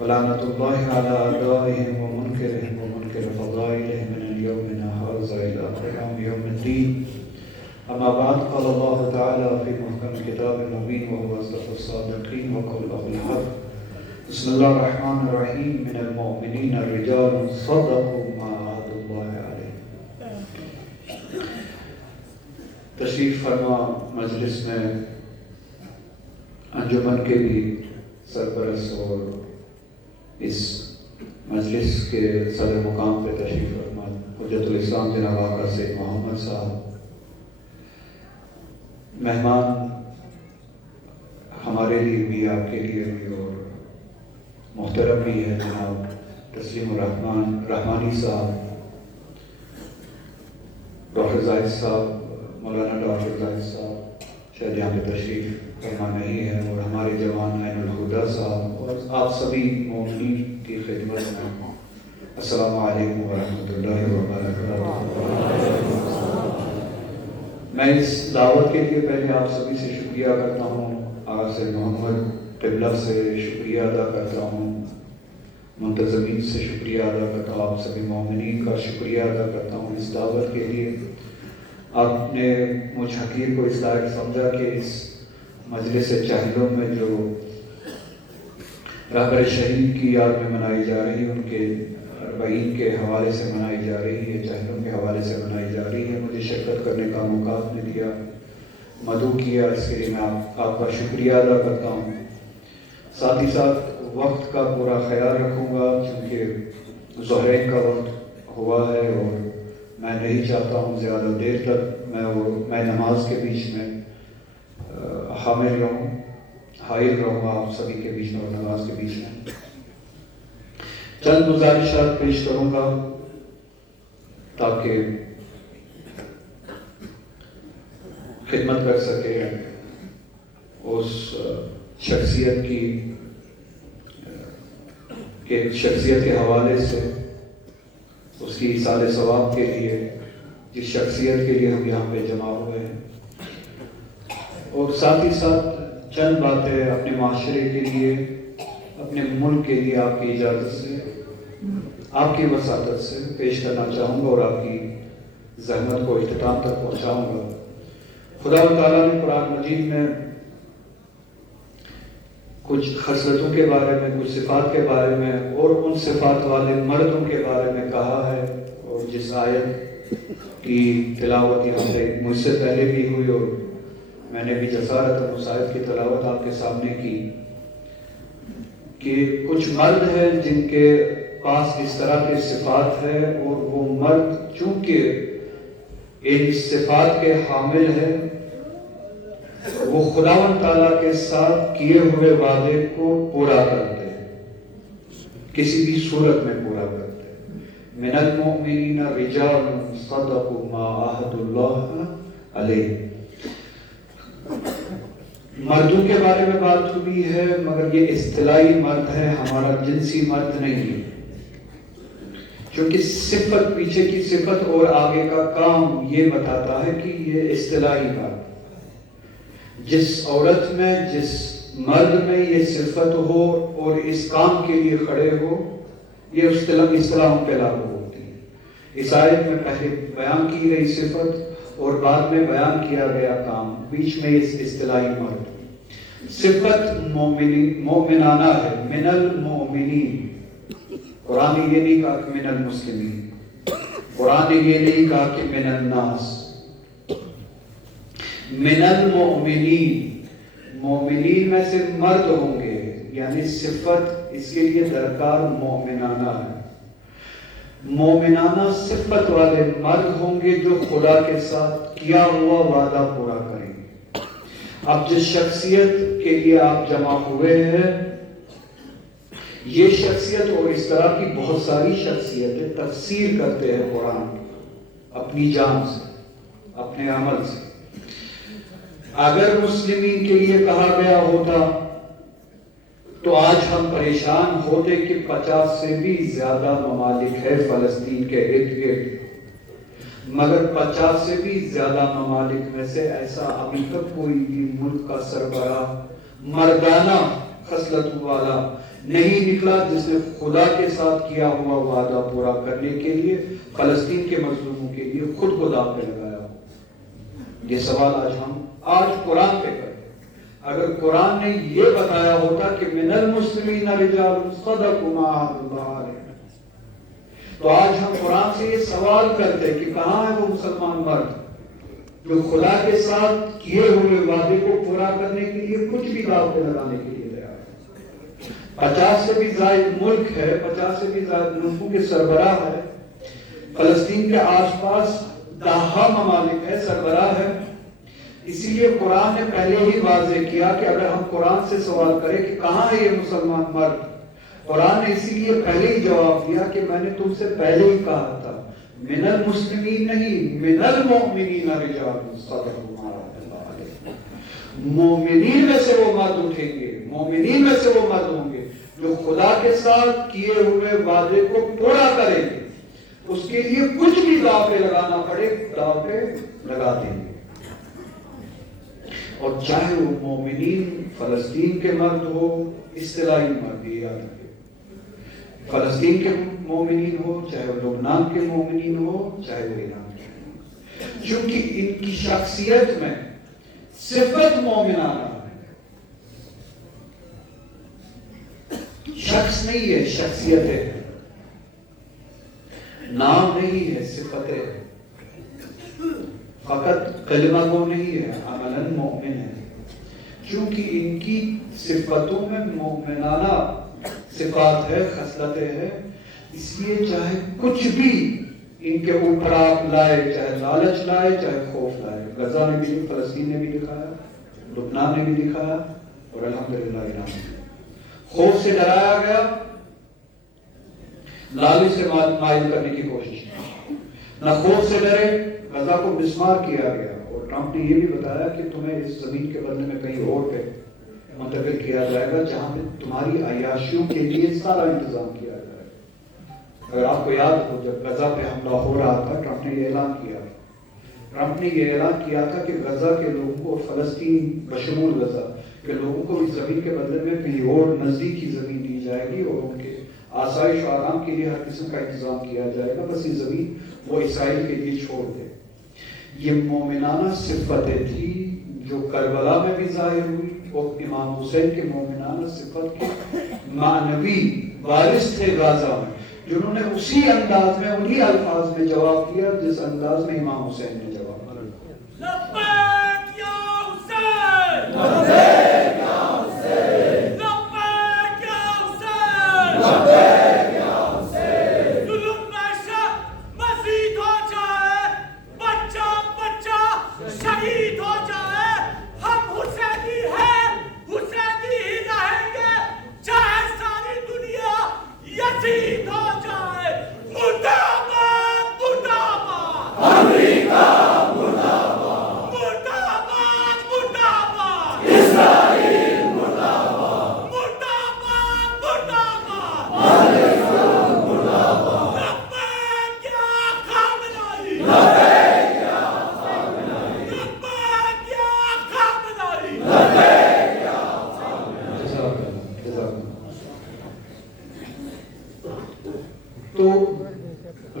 ولعنة الله على أعدائهم ومنكرهم ومنكر فضائلهم من اليوم هذا إلى قيام يوم الدين. أما بعد، قال الله تعالى في محكم الكتاب المبين وهو أصدق الصادقين وقوله الحق. بسم الله الرحمن الرحيم. من المؤمنين الرجال صدقوا ما عاهدوا الله عليه. تشریف فرما مجلس میں انجمن کے بھی سرپرست اور اس مجلس کے صدر مقام پہ تشریف فرما حجت الاسلام جناب آقا سید محمد صاحب، مہمان ہمارے لیے بھی، آپ کے لیے بھی، اور محترم بھی ہے جناب تسلیم الرحمان رحمانی صاحب، ڈاکٹر زاہد صاحب، مولانا ڈاکٹر زاہد صاحب شاید یہاں پہ تشریف فرما نہیں ہے، اور ہمارے جوان عین الہدا صاحب، اور آپ سبھی مومنین کی خدمت میں السلام علیکم ورحمۃ اللہ وبرکاتہ۔ میں اس دعوت کے لیے پہلے آپ سبھی سے شکریہ کرتا ہوں، آغا سید محمد قبلہ سے شکریہ ادا کرتا ہوں، منتظمین سے شکریہ ادا کرتا ہوں، آپ سبھی مومنین کا شکریہ ادا کرتا ہوں اس دعوت کے لیے۔ آپ نے مجھ حقیر کو اس لائق سمجھا کہ اس مجلس چہلوں میں جو رہبر شہید کی یاد میں منائی جا رہی ہے، ان کے 40 کے حوالے سے منائی جا رہی ہے، چہلوں کے حوالے سے منائی جا رہی ہے، مجھے شرکت کرنے کا موقع آپ نے دیا، مدعو کیا، اس کے لیے میں آپ کا شکریہ ادا کرتا ہوں۔ ساتھ ہی ساتھ وقت کا پورا خیال رکھوں گا، کیونکہ ظہرین کا وقت ہوا ہے اور میں نہیں چاہتا ہوں زیادہ دیر تک میں نماز کے بیچ میں حائل رہوں گا، آپ سبھی کے بیچ میں اور نماز کے بیچ میں چند گزارشات پیش کروں گا تاکہ خدمت کر سکے اس شخصیت کے حوالے سے، اس کی ایصال ثواب کے لیے، جس شخصیت کے لیے ہم یہاں پہ جمع ہوئے ہیں، اور ساتھ ہی ساتھ چند باتیں اپنے معاشرے کے لیے، اپنے ملک کے لیے آپ کی اجازت سے، آپ کی وساطت سے پیش کرنا چاہوں گا اور آپ کی زحمت کو اختتام تک پہنچاؤں گا۔ خدا تعالیٰ نے قرآن مجید میں کچھ خصلتوں کے بارے میں، کچھ صفات کے بارے میں اور ان صفات والے مردوں کے بارے میں کہا ہے، اور جس آیت کی تلاوت یہاں پہ مجھ سے پہلے بھی ہوئی اور میں نے بھی جسارت اور مساعد کی تلاوت آپ کے سامنے کی، کہ کچھ مرد ہیں جن کے پاس اس طرح کی صفات ہے، اور وہ مرد چونکہ ان صفات کے حامل ہیں، وہ خداوند تعالیٰ کے ساتھ کیے ہوئے وعدے کو پورا کرتے ہیں، کسی بھی صورت میں پورا کرتے ہیں۔ من المؤمنین رجال صدقوا ما عاهدوا اللہ علیہ۔ مردوں کے بارے میں بات ہوئی ہے، مگر یہ اصطلاحی مرد ہے، ہمارا جنسی مرد نہیں ہے، کیونکہ صفت، پیچھے کی صفت اور آگے کا کام یہ بتاتا ہے کہ یہ اصطلاحی مرد، جس عورت میں، جس مرد میں یہ صفت ہو اور اس کام کے لیے کھڑے ہو، یہ اصطلاحوں پہ لاگو ہوتی ہے۔ اس آیت میں پہلے بیان کی گئی صفت اور بعد میں بیان کیا گیا کام، بیچ میں اس اصطلاحی مرد۔ صفت مومنانہ ہے، من المؤمنین۔ قرآن نے یہ نہیں کہا کہ من المسلمین، قرآن نے یہ نہیں کہا کہ من الناس، من المؤمنین، مومنین میں سے مرد ہوں گے، یعنی صفت اس کے لیے درکار مومنانہ ہے، مومنانہ صفت والے مرد ہوں گے جو خدا کے ساتھ کیا ہوا وعدہ پورا کریں گے۔ اب جس شخصیت کے لیے آپ جمع ہوئے ہیں، یہ شخصیت اور اس طرح کی بہت ساری شخصیتیں تفسیر کرتے ہیں قرآن اپنی جان سے، اپنے عمل سے۔ اگر مسلمین کے لیے کہا گیا ہوتا تو آج ہم پریشان ہوتے کہ 50 سے بھی زیادہ ممالک ہے فلسطین کے ارد گرد، مگر 50 سے بھی زیادہ ممالک میں سے ایسا ابھی تک کوئی بھی ملک کا سربراہ مردانہ خصلت والا نہیں نکلا جس نے خدا کے ساتھ کیا ہوا وعدہ پورا کرنے کے لیے فلسطین کے مظلوموں کے لیے خود کو داغ پہ لگایا ہو۔ یہ سوال آج قرآن پہ کریں۔ اگر قرآن نے یہ بتایا ہوتا کہ من المسلمین رجال صدقوا ما عاهدوا الله علیہ، تو آج ہم قرآن سے یہ سوال کرتے کہ کہاں ہے وہ مسلمان مرد جو خدا کے ساتھ کیے ہوئے وعدے کو پورا کرنے کے لیے کچھ بھی داؤ پہ لگانے کے لیے تیار ہے۔ 50 سے بھی زائد ملک ہے، 50 سے بھی زائد ملکوں کے سربراہ ہے، فلسطین کے آس پاس دہا ممالک ہے، سربراہ ہے۔ اسی لیے قرآن نے پہلے ہی واضح کیا کہ اگر ہم قرآن سے سوال کریں کہ کہاں ہے یہ مسلمان مرد، قرآن نے اسی لیے پہلے ہی جواب دیا کہ میں نے تم سے پہلے ہی کہا تھا من المسلمین نہیں، من المؤمنین رجال صدقوا ما عاهدوا الله علیہ۔ مومنین میں سے وہ مرد اٹھیں گے، مومنین میں سے وہ مرد ہوں گے جو خدا کے ساتھ کیے ہوئے وعدے کو پورا کریں گے، اس کے لیے کچھ بھی داؤ پہ لگانا پڑے داؤ پہ لگا دیں گے۔ اور چاہے وہ مومنین فلسطین کے مرد ہو، اصطلاحی مرد، یہ یاد رکھیں، فلسطین کے مومنین ہو، چاہے وہ لبنان کے مومنین ہو، چاہے وہ ایران کے، چونکہ ان کی شخصیت میں صفت مومنانہ ہے، شخص نہیں ہے، شخصیت ہے، نام نہیں ہے، صفت ہے، فقط کلمہ کو نہیں ہے، عملاً مومن ہے، چونکہ ان کی صفتوں میں مومنانہ صفات ہے، خصلتیں ہیں، اس لیے چاہے کچھ بھی ان کے اوپر آپ لائے، چاہے لالچ لائے، چاہے خوف لائے، غزہ نے بھی، فلسطین نے بھی دکھایا، لبنان نے بھی دکھایا، اور الحمدللہ ایران نے۔ خوف سے ڈرایا گیا، لالچ سے مائل کرنے کی کوشش کی، نہ خوف سے ڈرے، غزہ کو مسمار کیا گیا، اور ٹرمپ نے یہ بھی بتایا کہ تمہیں اس زمین کے بدلے میں کہیں اور پہ منتقل کیا جائے گا جہاں پہ تمہاری عیاشیوں کے لیے سارا انتظام کیا جائے گا۔ اگر آپ کو یاد ہو جب غزہ پہ حملہ ہو رہا تھا، ٹرمپ نے یہ اعلان کیا تھا کہ غزہ کے لوگوں کو، فلسطین بشمول غزہ کے لوگوں کو اس زمین کے بدلے میں کہیں اور نزدیکی زمین دی جائے گی اور ان کے آسائش و آرام کے لیے ہر قسم کا انتظام کیا جائے گا، بس یہ زمین وہ اسرائیل کے لیے چھوڑ دے۔ یہ مومنانہ صفتیں تھی جو کربلا میں بھی ظاہر ہوئی، اور امام حسین کے مومنانہ صفت کے معنوی وارث تھے غازہ میں، جنہوں نے اسی انداز میں، انہی الفاظ میں جواب دیا جس انداز میں امام حسین نے جواب دیا۔ لبیک یا حسین، لبیک یا حسین، لبیک یا حسین، لبیک یا حسین۔ ظلم میں شک مزید ہو جائے، بچہ بچہ شہید ہو جائے، ہم حسینی ہیں، حسینی ہی رہیں گے، چاہے ساری دنیا یزید ہو جائے۔ مردہ آباد، مردہ آباد امریکہ، مردہ آباد، مردہ آباد، مردہ آباد اسرائیل، مردہ آباد، مردہ آباد، مردہ آباد پاکستان، مردہ آباد۔ لبیک یا خامنائی، لبیک یا خامنائی، لبیک یا خامنائی، لبیک یا خامنائی۔ جزاک اللہ، جزاک اللہ۔ تو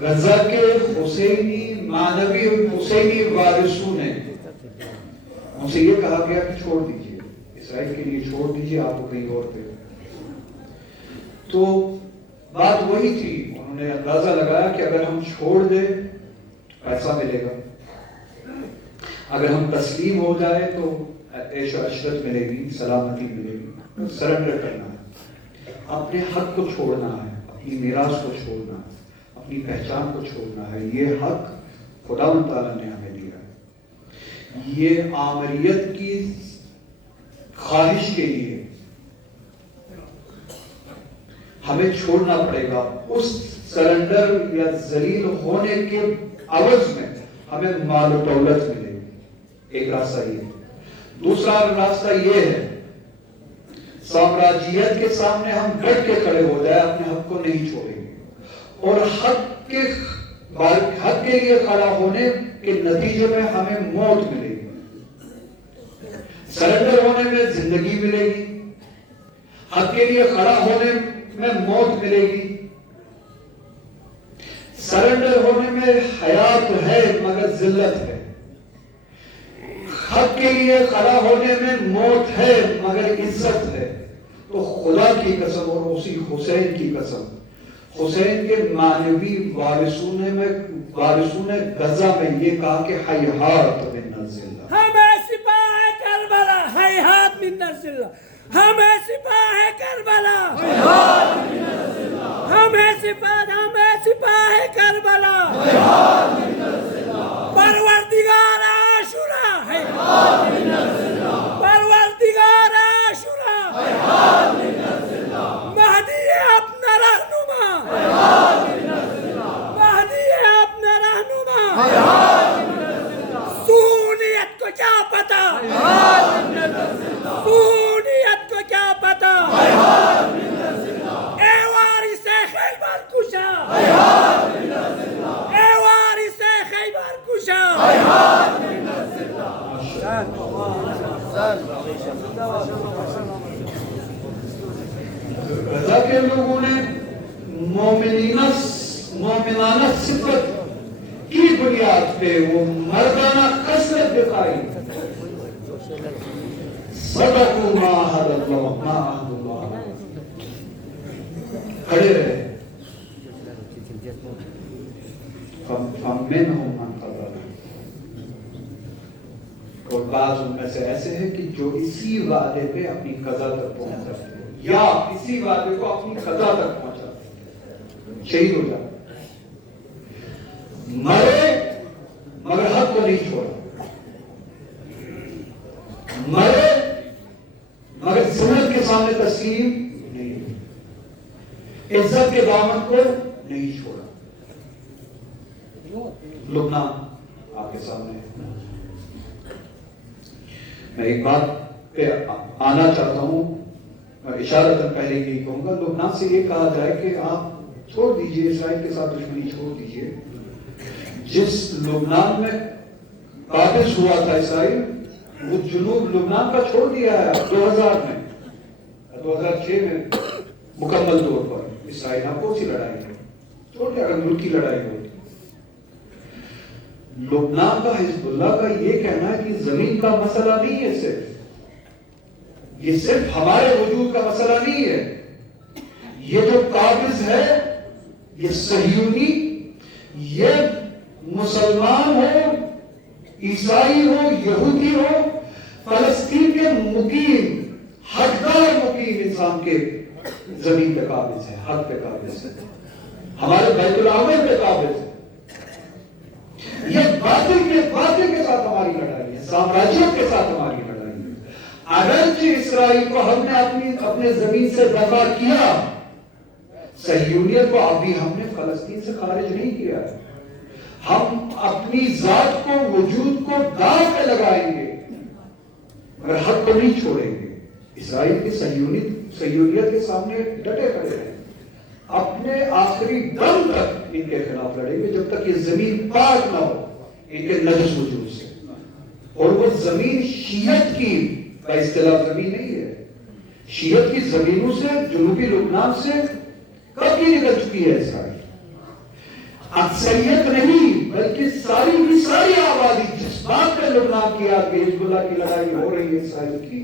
غزہ کے حسینی معنوی حسینی وارثوں نے ان سے یہ کہا گیا کہ چھوڑ دیجئے، اسرائیل کے لیے چھوڑ دیجئے، آپ کو کہیں اور پہ۔ تو بات وہی تھی، انہوں نے اندازہ لگایا کہ اگر ہم چھوڑ دیں پیسہ ملے گا، اگر ہم تسلیم ہو جائے تو عیش و عشرت ملے گی، سلامتی ملے گی، سرنڈر کرنا ہے، اپنے حق کو چھوڑنا ہے، اپنی میراث کو چھوڑنا ہے، اپنی پہچان کو چھوڑنا ہے، یہ حق خدا تعالیٰ نے ہمیں دیا ہے۔ یہ آمریت کی خواہش کے لیے ہمیں چھوڑنا پڑے گا. اس سرنڈر یا ذلیل ہونے کے عوض میں ہمیں مال و دولت ملے گی. ایک راستہ یہ ہے. دوسرا راستہ یہ ہے سامراجیت کے سامنے ہم ڈٹ کے کھڑے ہو جائے, اپنے حق کو نہیں چھوڑیں گے, اور حق کے لیے کھڑا ہونے کے نتیجے میں ہمیں موت ملے گی. سرنڈر ہونے میں زندگی ملے گی, حق کے لیے کھڑا ہونے میں موت ملے گی. سرنڈر ہونے میں حیات ہے مگر ذلت ہے, حق کے لیے کھڑا ہونے میں موت ہے مگر عزت ہے. تو خدا کی قسم اور اسی حسین کی قسم, حسین کے معنوی وارثون غزہ میں یہ کہا کہ حیات من الذلہ, ہمیں سپاہ کربلا حیات من الذلہ, ہمیں سپاہ کربلا حیات من الذلہ, ہمیں سپاہ کربلا حیات من الذلہ, پروردگار عاشورا حیات من الذلہ, پروردگار عاشورا حیات من الذلہ, مہدی اپنا رہنما حیات من الذلہ, مہدی اپنا رہنما حیات من الذلہ, سہولیت کو کیا پتا حیات من الذلہ, سہولیت کو کیا پتا حیات من الذلہ, اے وارث خیبر کشا حیات من الذلہ, اے وارث خیبر کشا حیات من الذلہ. غزہ کے لوگوں نے مومنانہ صفت کی بنیاد پہ وہ مردانہ کثرت دکھائی. صدقوا ما عهد اللہ, کھڑے رہے. فَمِنْهُمْ مَنْ قَضَى, اور بعض ان میں سے ایسے ہیں کہ جو اسی وعدے پہ اپنی قضا تک پہنچ جاتے ہیں, یا اسی وعدے کو اپنی قضا تک پہنچاتے ہیں, شہید ہو جاتے, مرے مگر حق کو نہیں چھوڑا, مرے مگر ذلت کے سامنے تسلیم نہیں, عزت کے دامن کو نہیں چھوڑا. لبنان آپ کے سامنے ہے. میں ایک بات پہ آنا چاہتا ہوں, اور اشارتاً پہلے یہی کہوں گا, لبنان سے یہ کہا جائے کہ آپ چھوڑ دیجئے, اسرائیل کے ساتھ دشمنی چھوڑ دیجئے. جس لبنان میں قابض ہوا تھا اسرائیل, وہ جنوب لبنان کا چھوڑ دیا ہے 2000 میں, 2006 میں مکمل طور پر. اسرائیل آپ کون سی لڑائی ہے, چھوڑ دیا, اگر ملک کی لڑائی ہو. لبنان کا حزب اللہ کا یہ کہنا ہے کہ زمین کا مسئلہ نہیں ہے, یہ صرف ہمارے وجود کا مسئلہ نہیں ہے. یہ جو قابض ہے, یہ صہیونی, یہ مسلمان ہو, عیسائی ہو, یہودی ہو, فلسطین کے مقیم, حقدار مقیم انسان کے زمین پہ قابض ہے, حق پہ قابض ہے, ہمارے بیت العامر پہ قابض ہے. یہ باطل کے ساتھ ہماری لڑائی ہے, سامراجیت کے ساتھ ہماری لڑائی ہے. اگرچہ اسرائیل کو ہم نے اپنے زمین سے دفع کیا, صہیونیت کو ابھی ہم نے فلسطین سے خارج نہیں کیا ہے. ہم اپنی ذات کو, وجود کو داغ پہ لگائیں گے مگر حق کو نہیں چھوڑیں گے. اسرائیل کی صہیونیت کے سامنے ڈٹے کھڑے ہیں, اپنے آخری دم تک ان کے خلاف لڑیں گے, جب تک یہ زمین پاک نہ ہو ان کے نجس وجود سے. اور وہ زمین شیعت کی کا اصطلاح زمین نہیں ہے, شیعت کی زمینوں سے, جنوبی لبنان سے کب کی نکل چکی ہے اسرائیل. اکثریت نہیں بلکہ ساری کی ساری آبادی جس بات پہ لبنان کی آج حزب اللہ کی لڑائی ہو رہی ہے اسرائیل کی,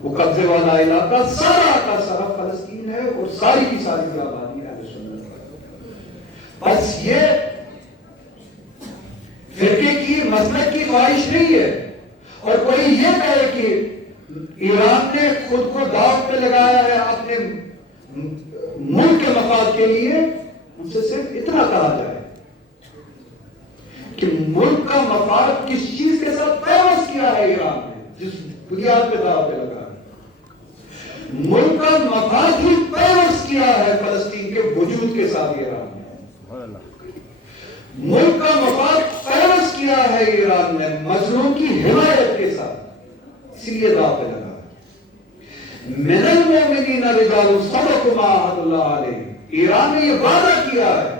وہ قبضے والا علاقہ سارا کا سارا فلسطین ہے, اور ساری کی ساری آبادی ہے اہل سنت. بس یہ فرقے کی, مسلک کی خواہش نہیں ہے. اور کوئی یہ کہے کہ ایران نے خود کو داغ پہ لگایا ہے اپنے ملک کے مفاد کے لیے, ان سے صرف اتنا کہا جائے کہ ملک کا مفاد کس چیز کے ساتھ پیوست کیا ہے ایران نے, جس بنیاد پہ داغ پہ لگا ہے. ملک کا مفاد ہی پیوست کیا ہے فلسطین کے وجود کے ساتھ ایران نے. ملک کا مفاد پیوست کیا ہے ایران نے مظلوم کی حمایت کے ساتھ. اسی لیے داغ پہ لگا من المؤمنین رجال صدقوا ما عاهد اللہ علیہ. ایران نے یہ وعدہ کیا ہے.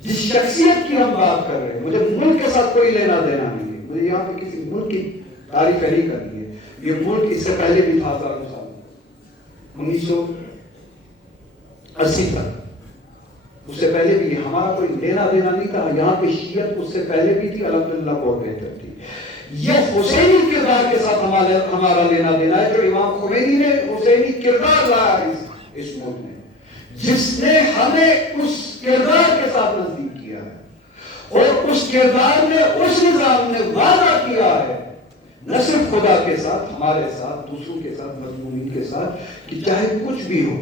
جس شخصیت کی ہم بات کر رہے ہیں, مجھے ملک کے ساتھ کوئی لینا دینا نہیں ہے, مجھے یہاں پہ کسی ملک کی تعریف نہیں کرنی ہے. یہ ملک اس سے پہلے بھی تھا 1980 تک, اس سے پہلے بھی ہمارا کوئی لینا دینا نہیں تھا. یہاں پہ شیعت اس سے پہلے بھی تھی, الحمدللہ بہت بہتر تھی. یہ حسینی کردار کے ساتھ ہمارا لینا دینا ہے, جو امام خمینی نے حسینی کردار لایا اس ملک میں, جس نے ہمیں اس کردار کے ساتھ نزدیک کیا ہے. اور اس کردار میں اس نظام نے وعدہ کیا ہے نہ صرف خدا کے ساتھ, ہمارے ساتھ, دوسروں کے ساتھ, مظلومین کے ساتھ, کہ چاہے کچھ بھی ہو,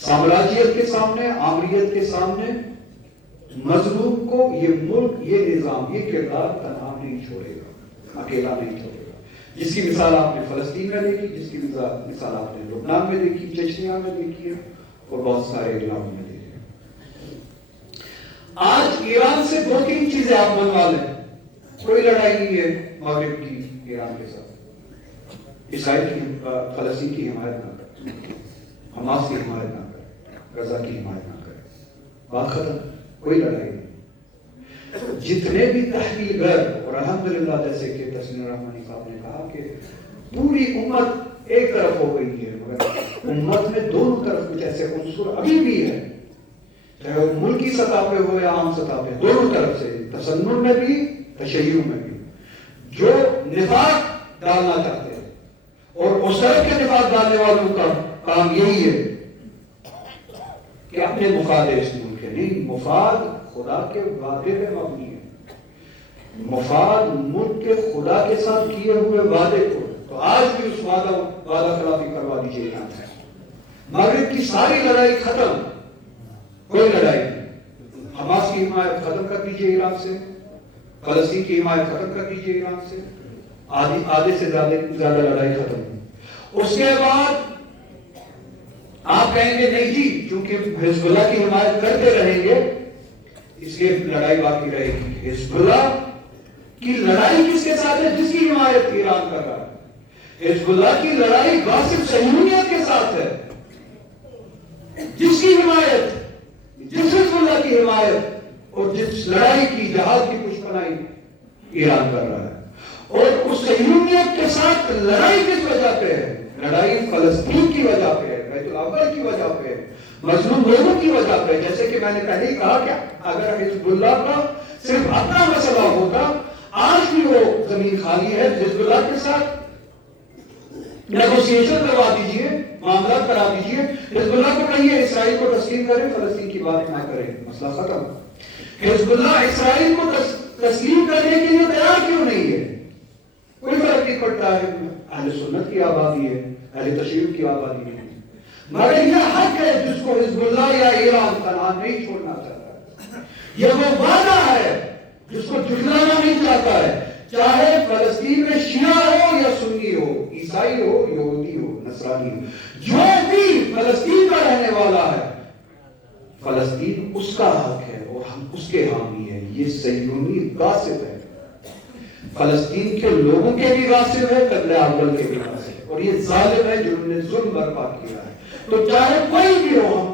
سامراجیت کے سامنے, آمریت کے سامنے, مظلوم کو یہ ملک, یہ نظام, یہ کردار تنہا نہیں چھوڑے گا, اکیلا نہیں چھوڑے گا. جس کی مثال آپ نے فلسطین میں دیکھی, جس کی مثال آپ نے لبنان میں دیکھی, چچنیا میں دیکھی ہے, اور بہت سارے علاقوں میں دیکھی ہے. آج ایران سے 2-3 چیزیں آپ منوا لیں. کوئی لڑائی نہیں ہے مغرب کی ایران کے ساتھ. اسرائیل کی, فلسطین کی حمایت نہ کرے, حماس کی حمایت نہ کرے, غزہ کی حمایت نہ کرے, بات ختم. کوئی لڑائی نہیں. جتنے بھی تحلیل گر, اور الحمدللہ جیسے کہ تسلیم الرحمانی صاحب نے کہا کہ پوری امت ایک طرف ہو گئی ہے, مگر امت میں دونوں طرف کچھ ایسے عنصر ابھی بھی ہے, چاہے وہ ملکی سطح پہ ہو یا عام سطح پہ, دونوں طرف سے, تسنن میں بھی, تشیع میں بھی, جو نفاق ڈالنا چاہتے ہیں. اور اس طرح کے نفاق ڈالنے والوں کا کام یہی ہے کہ اپنے مفاد اس ملک کے نہیں, مفاد خدا کے وعدے پہ مبنی ہے. مفاد ملک کے خدا کے ساتھ کیے ہوئے وعدے کو, تو آج بھی اس وعدہ خلافی کروا دیجیے ایران سے. مغرب کی ساری لڑائی ختم, کوئی لڑائی نہیں. حماس کی حمایت ختم کر دیجیے ایران سے, فلسطین کی حمایت ختم کر دیجیے ایران سے, آدھے سے زیادہ لڑائی ختم. اس کے بعد آپ کہیں گے نہیں جی, چونکہ حزب اللہ کی حمایت کرتے رہیں گے اس لیے لڑائی باقی رہے گی. حزب اللہ کی لڑائی کس کے ساتھ ہے؟ جس کی حمایت ایران کر رہا ہے. حزب اللہ کی لڑائی غاصب صہیونیت کے ساتھ ہے, جس کی حمایت, جس حزب اللہ کی حمایت اور جس لڑائی کی, جہاد کی پشپنائی ایران کر رہا ہے. اور اس صہیونیت کے ساتھ لڑائی کس وجہ پہ ہے؟ لڑائی فلسطین کی وجہ پہ ہے, بیت الاول کی وجہ پہ ہے, مظلوم لوگوں کی وجہ پہ. جیسے کہ میں نے پہلے ہی کہا کہ اگر حزب اللہ کا صرف اپنا مسئلہ ہوتا, آج بھی وہ زمین خالی ہے. حزب اللہ کے ساتھ نیگوسیشن کروا دیجئے, معاملات کرا دیجئے. حزب اللہ کو کہیے اسرائیل کو تسلیم کرے, فلسطین کی بات نہ کرے, مسئلہ ختم. حزب اللہ اسرائیل کو تسلیم کرنے کے لیے تیار کیوں نہیں ہے؟ کوئی فرق نہیں پڑتا ہے, اہل سنت کی آبادی ہے, اہل تشیع کی آبادی ہے, مگر یہ حق ہے جس کو حزب اللہ یا ایران تنہا نہیں چھوڑنا چاہتا ہے. یہ وہ وعدہ ہے جس کو جھٹلانا نہیں چاہتا ہے, چاہے فلسطین میں شیعہ ہو یا سنی ہو, عیسائی ہو, یہودی ہو, نصرانی ہو, جو بھی فلسطین کا رہنے والا ہے, فلسطین اس کا حق ہے اور ہم اس کے حامی ہیں. یہ صہیونی غاصب ہے, فلسطین کے لوگوں کے بھی غاصب ہے, قتل اول کے بھی غاصب ہے, اور یہ ظالم ہے جنہوں نے ظلم برپا کیا ہے. تو چاہے کوئی بھی ہو, ہم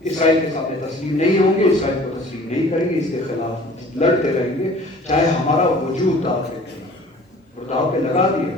اسرائیل کے سامنے تسلیم نہیں ہوں گے, اسرائیل کو تسلیم نہیں کریں گے, اس کے خلاف لڑتے رہیں گے, چاہے ہمارا وجود داؤ پہ لگا دیا.